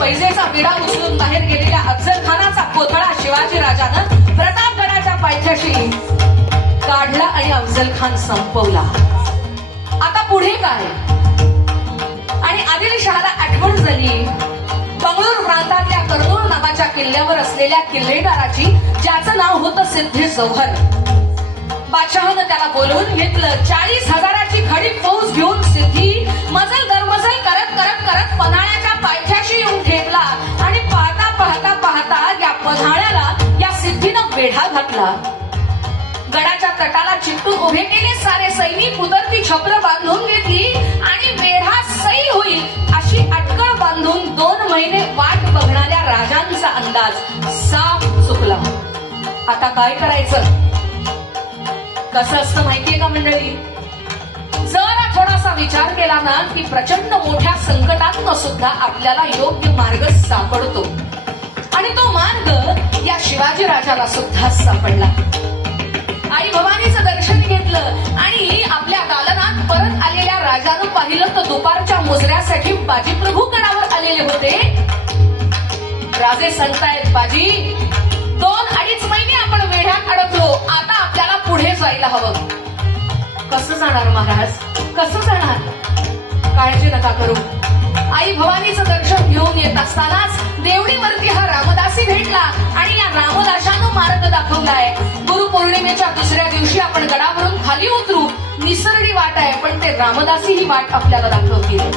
पैजेचा विडा उचलून बाहेर गेलेल्या अफजल खानाचा कोथळा शिवाजी राजानं प्रतापगडाच्या पायथ्याशी काढला आणि अफजल खान संपवला. आता पुढे काय? आणि आदिलशहाला आठवण झाली. बंगळूर प्रांतातल्या कर्नूल नावाच्या किल्ल्यावर असलेल्या किल्लेदाराची ज्याचं नाव होतं सिद्धे जौहर बादशहानं त्याला बोलवून घेतलं चाळीस हजाराची खडी फौज घेऊन सिद्धी मजल दरमजल करत करत करत पन्हाळ्या पायथ्याशी येऊन ठेपला आणि पाहता पाहता पाहता या पन्हाळ्याला या सिद्धीनं वेढा घातला. गडाच्या तटाला चिकटून उभे केले सारे सैनिक उदरती छप्र बांधून घेतली आणि वेढा सही होईल अशी अटकळ बांधून दोन महिने वाट बघणाऱ्या राजांचा अंदाज साफ चुकला. आता काय करायचं? कसं असतं माहितीये का मंडळी? असा विचार केला ना की प्रचंड मोठ्या संकटातून सुद्धा आपल्याला योग्य मार्ग सापडतो. आणि तो मार्ग या शिवाजी राजाला सुद्धा सापडला. आई भवानीचं दर्शन घेतलं आणि आपल्या दालनात परत आलेल्या राजानं पाहिलं तर दुपारच्या मुजऱ्यासाठी बाजीप्रभू गडावर आलेले होते. राजे सांगतायत बाजी दोन अडीच महिने आपण वेढ्यात अडकलो. आता आपल्याला पुढे जायला हवं. कसं जाणार महाराज? कसं जाणार? काळजी नका करू. आई भवानीचं दर्शन घेऊन येत असतानाच देवडीवरती हा रामदासी भेटला आणि या रामदासानं मार्ग दाखवलाय. गुरुपौर्णिमेच्या दुसऱ्या दिवशी आपण गडावरून खाली उतरू. निसरडी वाट आहे पण ते रामदासी ही वाट आपल्याला दाखवतील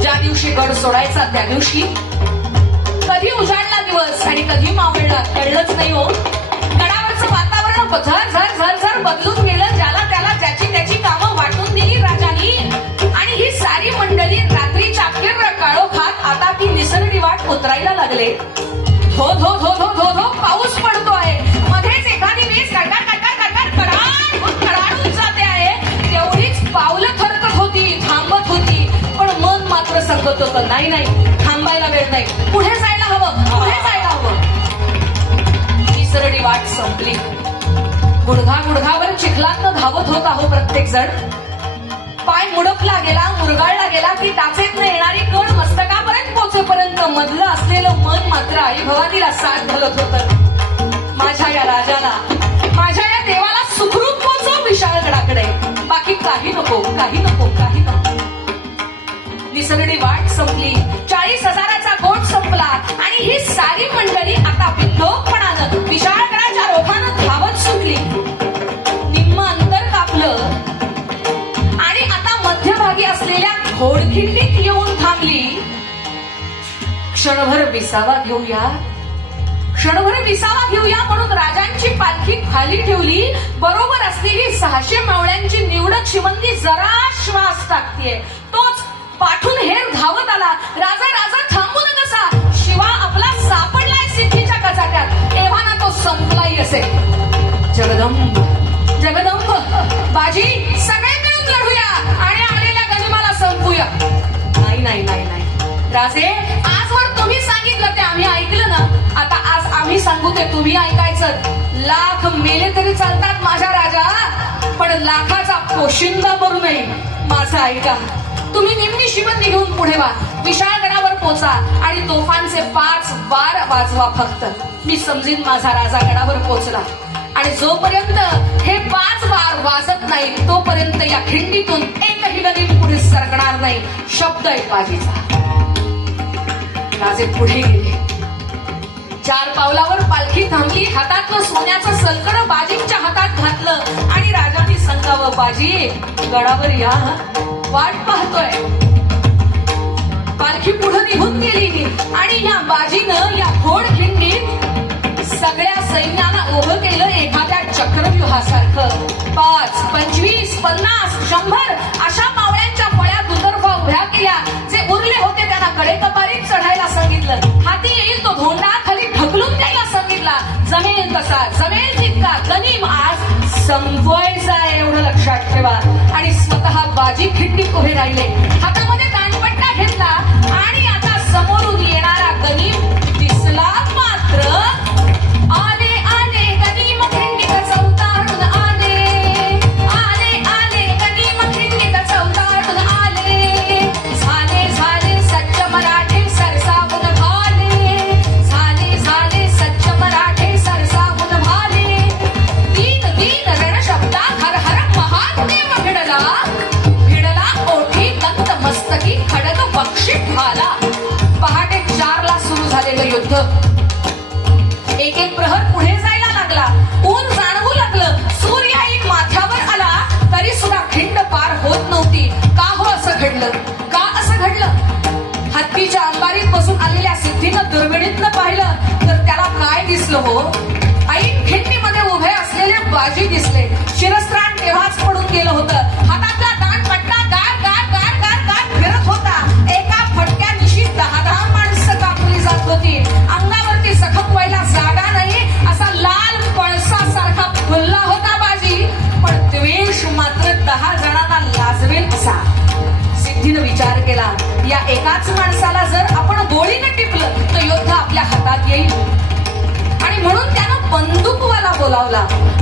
ज्या दिवशी गड सोडायचा त्या दिवशी कधी उजाडला दिवस आणि कधी मावळला कळलंच नाही हो. गडावरचं वातावरण झर झर झर झर बदलून निसरडी उतरायला लागले. धो धो धो धो धो धो पाऊस पडतो आहे. मध्येच एखादी वीज कटार कटार कटार कडाड कडाडून जाते आहे. तेवढीच पावलं थरकत होती थांबत होती. पण मन मात्र सांगत होतं. नाही नाही थांबायला वेळ नाही. पुढे जायला हवं पुढे जायला हवं. तिसरडी वाट संपली. गुडघा गुडघावर चिखलातनं धावत होत आहो प्रत्येक जण. पाय मुडपला गेला मुरगाळला गेला की टाचेतनं येणारी कण मस्तकापर्यंत पोहोचेपर्यंत मधलं असलेलं मन मात्र आई भवानीला साथ घालत होत. माझ्या या राजाला माझ्या या देवाला सुखरूप पोचव विशाळगडाकडे बाकी काही नको काही नको काही नको. निसरडी वाट संपली. चाळीस हजाराचा गोट संपला. आणि ही सारी मंडळी आता बिंदोकपणानं विशाळगडाच्या रोखानं धावत सुटली. निम्म अंतर कापलं. आणि आता मध्यभागी असलेल्या घोडखिंडीत येऊन थांबली. क्षणभर विसावा घेऊया. क्षणभर विसावा घेऊया म्हणून राजांची पालखी खाली ठेवली. बरोबर असलेली सहाशे मावळ्यांची निवडक शिवंदी जरा श्वास टाकतीये. तोच पाठून हेर धावत आला. राजा राजा थांबू न कसा शिवा आपला सापडलाय सिद्धीच्या कचाट्यात. तेव्हा ना तो संपलाही असे जगदंब जगदंब. बाजी सगळे मिळून लढूया. आणि आलेल्या गजमाला संपूया. नाही नाही नाही नाही. राजे सांगू ते तुम्ही ऐकायचं. लाख मेले तरी चालतात माझ्या राजा पण लाखाचा पोशिंदा करू नये माझं ऐका तुम्ही निम्मी शिबंदी घेऊन पुढे वा. विशाळगडावर पोचा आणि तोफांचे पाच बार वाजवा फक्त. मी समजीन माझा राजा गडावर पोचला. आणि जोपर्यंत हे पाच बार वाजत नाही तोपर्यंत या खिंडीतून एकही गरीब पुढे सरकणार नाही. शब्द आहे बाजीचा. राजे पुढे गेले. चार पावलावर पालखी थांबली. हातातलं सोन्याचं सलकड बाजींच्या हातात घातलं. आणि राजाने बाजी गडावर या. वाट पाहतोय. पालखी पुढे निघून गेली. आणि या बाजीनं या घोड खिंडीत सगळ्या सैन्याला उभं केलं एखाद्या चक्रव्यूहासारखं. पाच पंचवीस पन्नास शंभर अशा मावळ्यांच्या फळ्या दुतर्फा उभ्या केल्या. जे उरले होते त्यांना कडे कपारीत चढायला सांगितलं. हाती येईल तो धोंडात कसा तसा जमेल तितका गनीम आज संपवायचा आहे एवढं लक्षात ठेवा. आणि स्वतः बाजी खिंडीत उभे राहिले. हातामध्ये दांडपट्टा घेतला होत नव्हती. का हो असं घडलं? का असं घडलं? हत्तीच्या अंबारीत बसून आलेल्या सिद्धीनं दुर्बिणीतनं पाहिलं तर त्याला काय दिसलं हो? ऐन खिंडीमध्ये उभे असलेले बाजी दिसले. शिरस्त्राण तेव्हाच पडून गेलं होतं. हातातला दान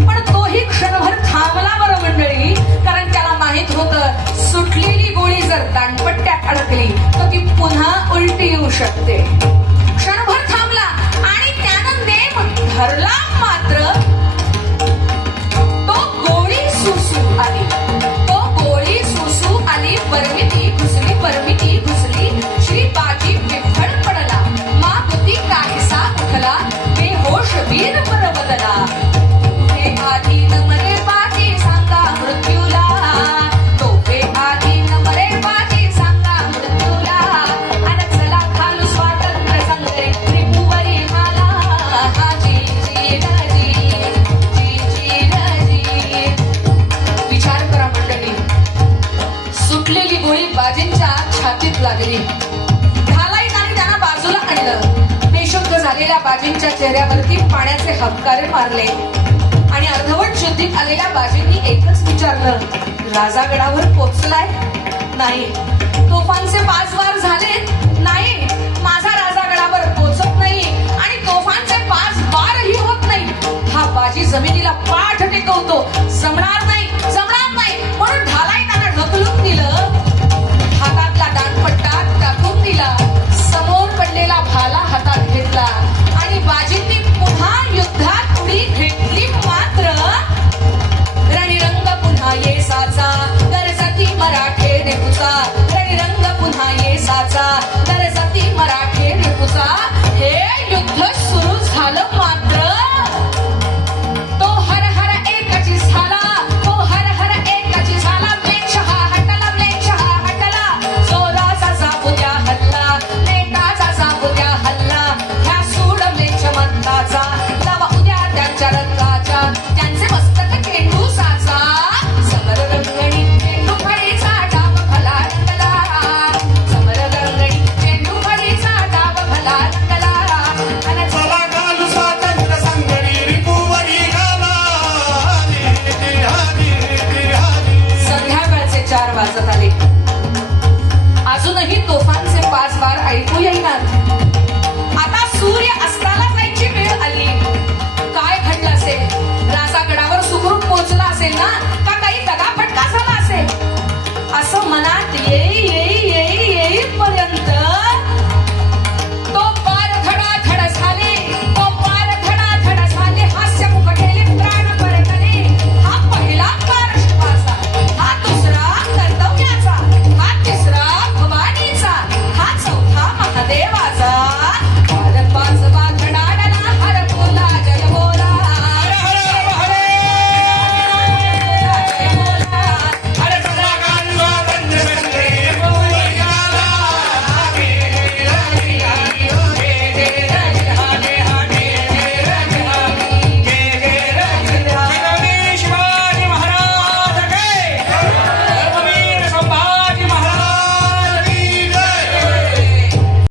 पण तोही क्षणभर थांबला बरं मंडळी कारण त्याला माहीत होत सुटलेली गोळी जर दांडपट्ट्यात अडकली तर ती पुन्हा उलटी येऊ शकते. क्षणभर थांबला आणि त्यानं नेम धरला मात्र तो मारले. आणि अर्धवट शुद्धीत आलेल्या बाजींनी एकच विचारलं राजागडावर पोचलाय नाही. तोफांचे पाच वार झाले नाही. माझा राजागडावर पोचत नाही आणि तोफांचे पाच वारही होत नाही. हा बाजी जमिनीला पाठ टेकवतो. जमणार नाही जमणार नाही. म्हणून ढालाई त्यांना ढकलून दिलं. सुरू kay Kuya Inan.